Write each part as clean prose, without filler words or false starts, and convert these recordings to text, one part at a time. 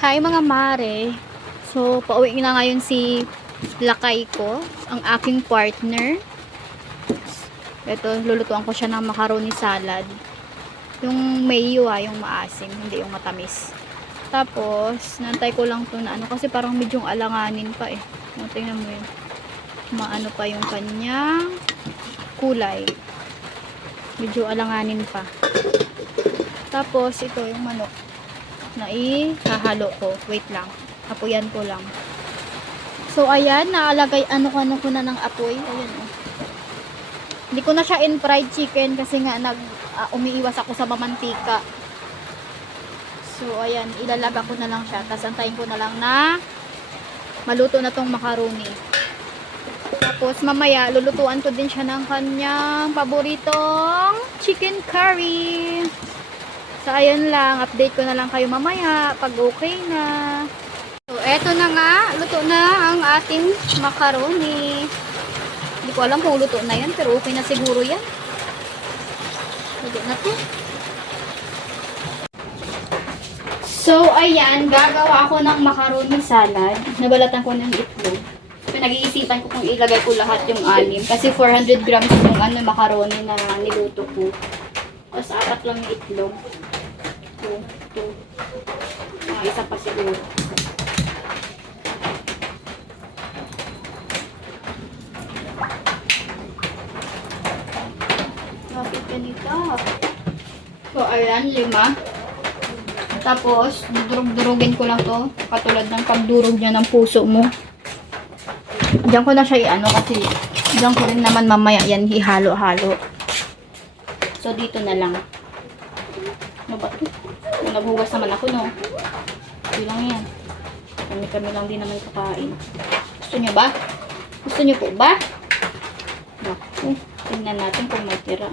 Hi mga mare. So, pauwi na ngayon si lakay ko, ang aking partner. Ito, lulutuan ko siya ng macaroni salad. Yung mayo yung maasim, hindi yung matamis. Tapos, nantay ko lang to na ano, kasi parang medyong alanganin pa eh. O, tingnan mo yun. Maano pa yung kanyang kulay. Medyo alanganin pa. Tapos, ito yung manok na ihahalo ko. Wait lang. Apoyan ko lang. So, ayan. Naalagay, ano ko na ng apoy. Ayan, oh. Hindi ko na siya in fried chicken kasi nga umiiwas ako sa mamantika. So, ayan. Ilalaga ko na lang siya. Tapos, antayin ko na lang na maluto na tong macaroni. Tapos, mamaya, lulutuan ko din siya ng kanyang paboritong chicken curry. So, ayun lang. Update ko na lang kayo mamaya pag okay na. So, eto na nga. Luto na ang ating macaroni. Hindi ko alam kung luto na yan, pero okay na siguro yan. Luto na to. So, ayan. Gagawa ako ng macaroni salad. Nabalatan ko ng itlog. Pinag-iisipan ko kung ilagay ko lahat yung anim. Kasi 400 grams yung macaroni na niluto ko. Tapos, 4 lang yung itlog. 2. Isa pa siguro. Bakit ganito? So, ayan, 5. Tapos, durug-durugin ko lang to. Katulad ng pagdurog niya ng puso mo. Diyan ko na siya i-ano kasi diyan ko rin naman mamaya yan ihalo-halo. So, dito na lang. Ano ba ito? Naghugas naman ako, no? Ito lang yan. Kami lang din naman kakain. Gusto nyo ba? Gusto nyo po ba? Naku, tingnan natin kung may tira.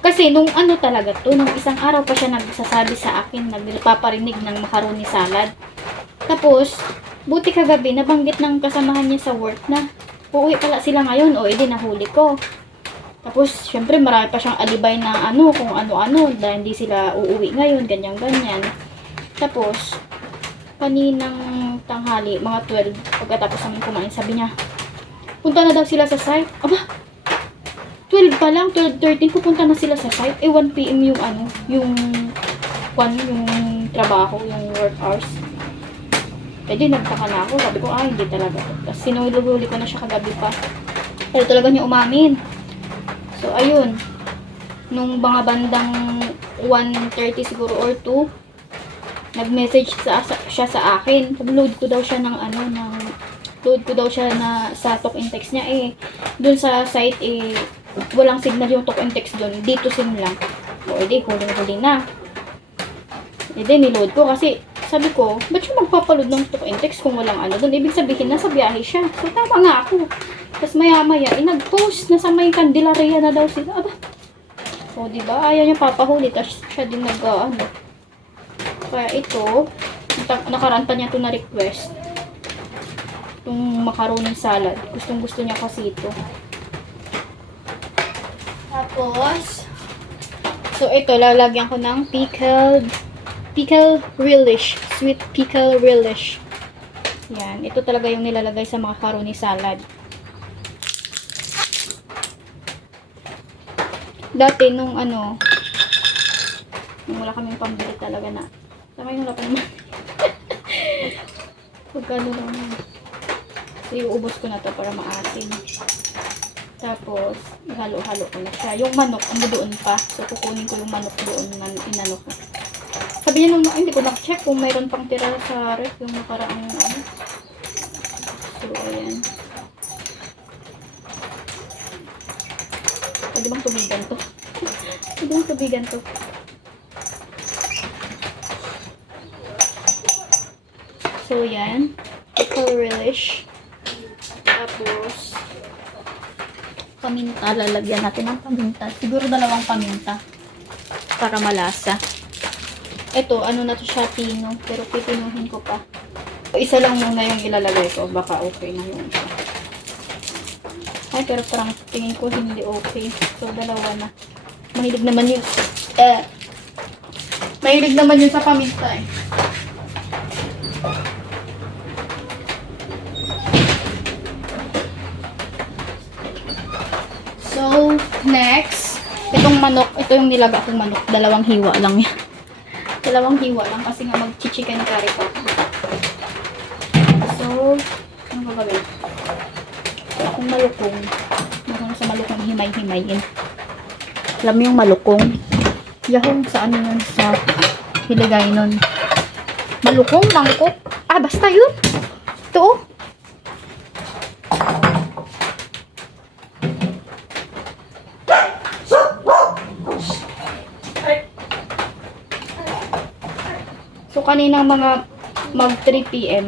Kasi nung ano talaga to, nung isang araw pa siya nagsasabi sa akin, nagpaparinig ng macaroni salad. Tapos, buti kagabi, nabanggit ng kasamahan niya sa work na uuwi pala sila ngayon, o edi nahuli ko. Tapos, syempre, marami pa siyang alibay na kung ano-ano, dahil hindi sila uuwi ngayon, ganyan-ganyan. Tapos, kaninang tanghali, mga 12, pagkatapos namin kumain, sabi niya, punta na daw sila sa site. Aba, 12 pa lang, 12:13, pupunta na sila sa site. 1 PM yung yung trabaho, yung work hours. Eh di, nagtaka na ako. Sabi ko, hindi talaga. Tapos, sinululi ko na siya kagabi pa. Pero talaga niya umamin. So, ayun. Nung mga bandang 1:30 siguro or 2, nag-message siya sa akin. Load ko daw siya load ko daw siya na sa talk and text niya dun sa site walang signal yung talk and text dun. Dito sim lang. O, edi, huling-huli na. Edi, niload ko kasi sabi ko, ba't siya magpapaload ng talk and text kung walang dun? Ibig sabihin, nasa biyahe siya. So, tama nga ako. Tapos maya-maya, nag-post na sa may Candelaria na daw sila. Aba. O, diba? Ayaw niya papahuli. Tapos siya din Kaya ito, nakaraan pa niya ito na request. Itong macaroni salad. Gustong-gusto niya kasi ito. Tapos, so ito, lalagyan ko ng pickle relish. Sweet pickle relish. Yan. Ito talaga yung nilalagay sa macaroni salad. Dati nung wala kaming pambili talaga na. Sa ngayon wala pa naman. Pagkano lang yun. So, iuubos ko na to para maasin. Tapos, ihalo-halo ko na siya. Yung manok, doon pa. So, kukunin ko yung manok doon na inano ko. Sabi niya nung hindi ko na-check kung mayroon pang tira sa ref yung nakaraang So, ayan. Pwede bang tubigan to? Pwede bang tubigan to? So, yan. Pickle relish. Tapos, paminta. Lalagyan natin ng paminta. Siguro 2 paminta. Para malasa. Ito, na to siya, pino. Pero pipinuhin ko pa. Isa lang muna yung ilalagay ko. Baka okay na yun. Ay, pero parang tingin ko hindi okay. So, 2 na. Mahilig naman yun sa paminta So, next, itong manok, ito yung nilaga kong manok. Dalawang hiwa lang yan. Dalawang hiwa lang kasi nga mag-chicken curry pa. So, ano ba gawin? Itong malukong. Meron sa malukong himay-himayin. Alam mo yung malukong? Yahong sa ano yun, sa hiligay nun. Malukong, mangkok. Ah, basta yun. Ito oh. So, kanina mga mag 3 p.m.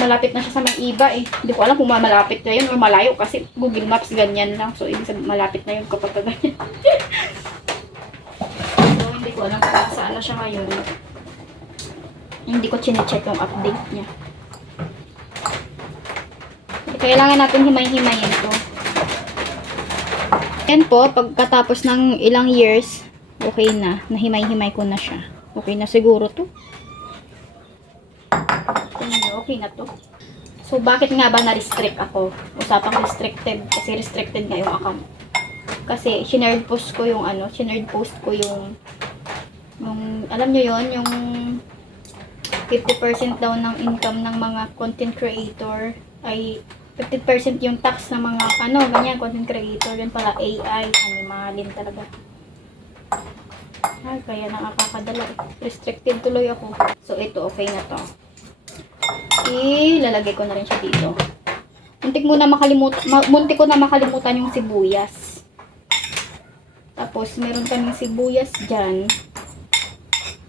Malapit na siya sa may iba eh. Hindi ko alam kung malapit na yun or malayo kasi Google Maps ganyan lang. So, ibig sabihin malapit na yun kapag ganyan. So, hindi ko alam kung saan na siya ngayon. Hindi ko chinecheck yung update niya. Kailangan natin himay-himayin to. Yan po, pagkatapos ng ilang years, okay na. Nahimay-himay ko na siya. Okay na siguro to. Okay na to. So, bakit nga ba na-restrict ako? Usapang restricted. Kasi restricted nga yung account. Kasi, shinerd post ko yung alam nyo yon yung 50% daw ng income ng mga content creator ay 50% yung tax ng mga ganyan, content creator. Yun pala, AI. Mahalin talaga. Ay, kaya nakakadala. Restricted tuloy ako. So, ito, okay na to. Ilalagay ko na rin siya dito. Muntik ko na makalimutan yung sibuyas. Tapos, meron kaming sibuyas dyan.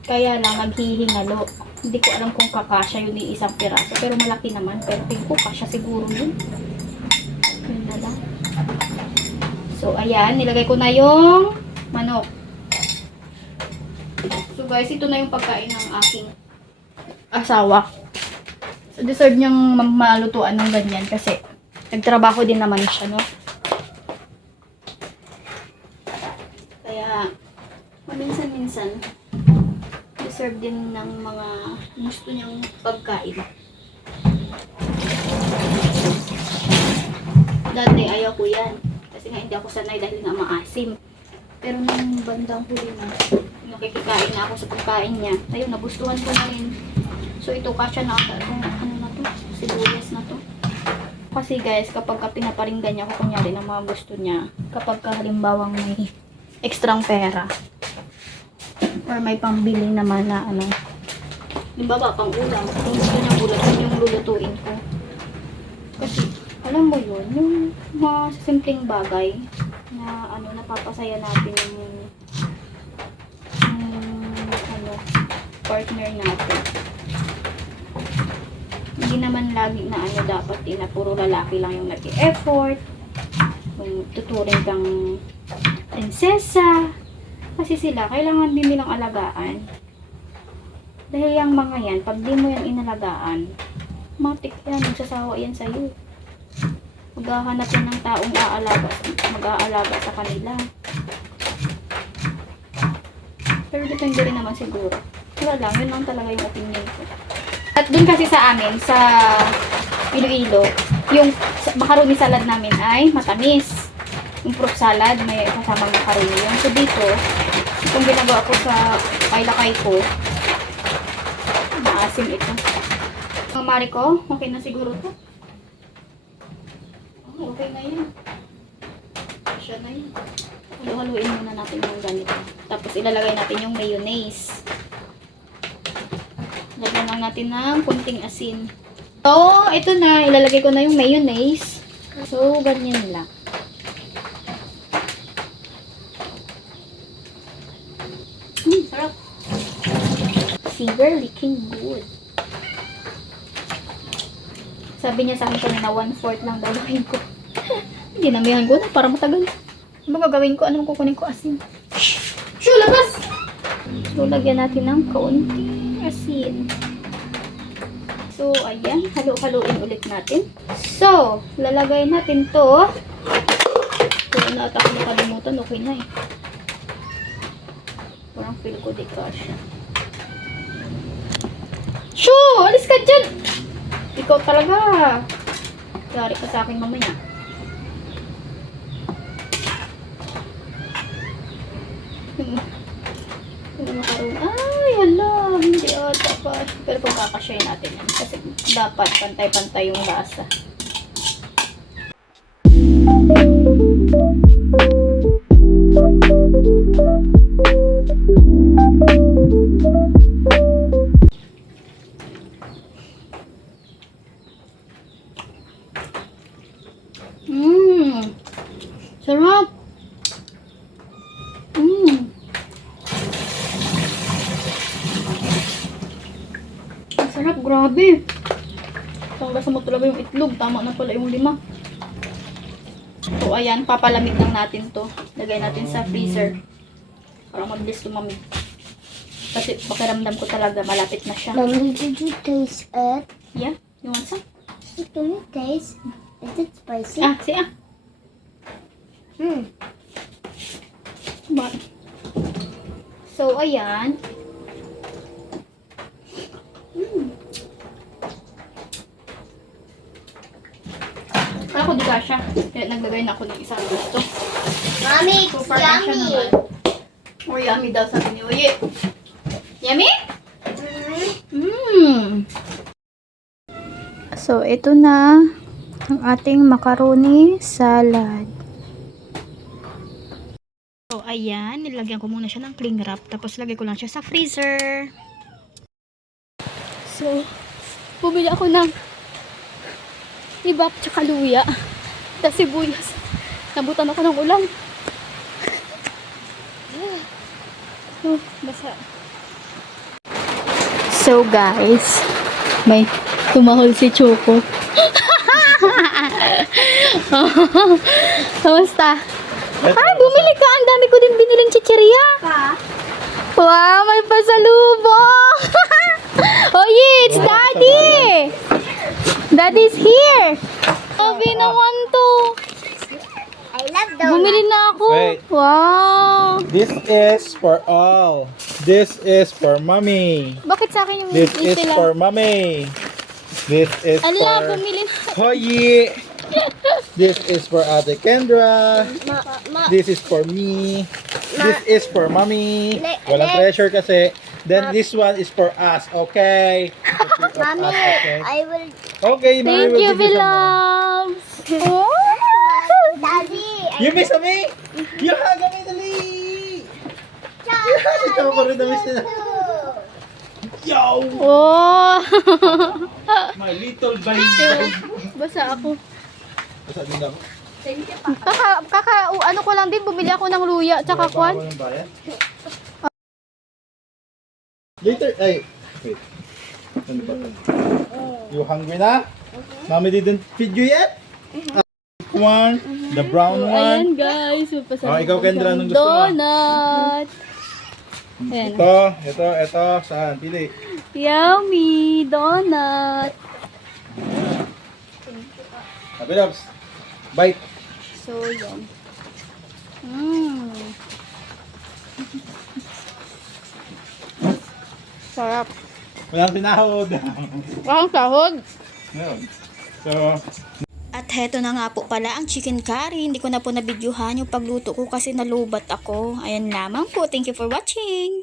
Kaya lang, naghihingalo. Hindi ko alam kung kakasya yun yung isang piraso. Pero malaki naman. Pero tingin ko, kasya siguro yun. Yun na lang. So, ayan. Nilagay ko na yung manok. So, guys, ito na yung pagkain ng aking asawa. So, deserve niyang malutuan ng ganyan kasi nagtrabaho din naman siya, no? Kaya, paminsan-minsan, deserve din ng mga gusto niyang pagkain. Dati, ayaw ko yan. Kasi nga hindi ako sanay dahil nga maasim. Pero nung bandang huli na, nakikikain na ako sa pagkain niya. Ayun, nagustuhan ko na rin. So, ito kasya na sibuyas na to. Kasi guys, kapag pinaparinggan niya ako, kunyari ng mga gusto niya, kapag halimbawang may ekstrang pera, or may pambili naman na halimbawa, pang ulam, kung gusto niya ulam, yun yung lulutuin ko. Kasi, alam mo yun, yung mga simpleng bagay, na napapasaya natin yung partner natin. Hindi naman lagi na dapat na puro lalaki lang yung nag-e-effort. Kung tuturing kang prinsesa. Kasi sila, kailangan din nilang alagaan. Dahil yung mga yan, pag di mo yan inalagaan, matik yan, magsasawa yan sa'yo. Maghahanap yan ng taong mag-aalaga sa kanila. Pero depende rin naman siguro. Wala lang, yun lang talaga yung opinion ko. At dun kasi sa amin, sa Iloilo, yung macaroni salad namin ay matamis. Yung fruit salad, may kasamang macaroni yun. So dito, itong ginagawa ko sa kailakay ko, maasim ito. Mga mari ko, okay na siguro to. Oh, okay na yun. Siya na yun. Haluhaluin muna natin yung ganito. Tapos ilalagay natin yung mayonnaise. Lagyan lang natin ng kunting asin. So, ito na. Ilalagay ko na yung mayonnaise. So, ganyan lang. Sarap. Silver looking good. Sabi niya sa akin kanina, 1/4 lang daw gawin ko. Hindi namihan ko na para matagal. Ano gagawin ko? Anong kukunin ko? Asin. Shoo, labas! So, lagyan natin ng kaunting asin. So, ayan. Halo-haloin ulit natin. So, lalagay natin to. Kung na ako nakalimutan, okay na eh. Parang feel ko di kasha. Shoo! Alis ka dyan! Ikaw talaga. Yari pa sa akin mamaya. Yung makaroon. Ay, hala. Hindi ata pa. Pero pagkakasyahin natin yan. Kasi dapat pantay-pantay yung lasa. Sarap. Ang sarap, grabe. Sangga mo talaga yung itlog. Tama na pala yung 5. So, ayan. Papalamig lang natin to. Lagay natin sa freezer. Para mabilis lumamig. Kasi pakiramdam ko talaga malapit na siya. Mommy, did you taste it? Yeah? You want some? Can you taste? Is it spicy? Ah, see ah. But, so, ayan. Ako di kasha. Kaya naglagay na ako ng isang gusto. Mommy, it's Super kasha yummy. naman. Or yummy daw sabi ni Oye. Yummy? So, ito na ang ating macaroni salad. So, ayan. Nilagyan ko muna siya ng cling wrap. Tapos, lagay ko lang siya sa freezer. So, bumili ako ng ibap tsaka luya. Tapos sibuyas. Nabutan ako ng ulam. Basa. So, guys. May tumahol si Choco. Kamusta? Ay, bumili ka. Ang dami ko din biniling chichirya. Wow, may pasalubong. Oh, yeah, it's Daddy. Daddy's here. Sabi naman to. I love donuts. Bumili na ako. Wait. Wow. This is for all. This is for mommy. Bakit sa akin yung This is sila? for mommy. This is Ala, for bumili na. Hoyi. This is for Ate Kendra. Ma, This is for me. This is for mommy. Walang Le- pressure kasi. Then this one is for us, okay? This is of Mommy, us, okay? I will. Okay, mommy Thank will you, give you some more. beloved. Daddy, I You miss me? You hug me, dali! Ikaw ko rin na-miss nila. Yo! Oh. My little baby. Basa ako. Basta din ako. Ano ko lang din, bumili ako ng luya tsaka Wala ba kwan. ako ng bayan? Later, ay, wait. Ano ba ito? You hungry na? Mommy didn't feed you yet? One, the brown Ayan one. guys, magpasarap. Oh, ikaw, Kendra, anong gusto mo? Donut. Ayan. Ito, saan? Pili. Yummy donut. Happy loves. Bite. So, yun. Sarap. Walang pinahod. Ang sahod. Ngayon. So, At heto na nga po pala ang chicken curry. Hindi ko na po nabidyohan yung pagluto ko kasi nalubat ako. Ayan lamang po. Thank you for watching.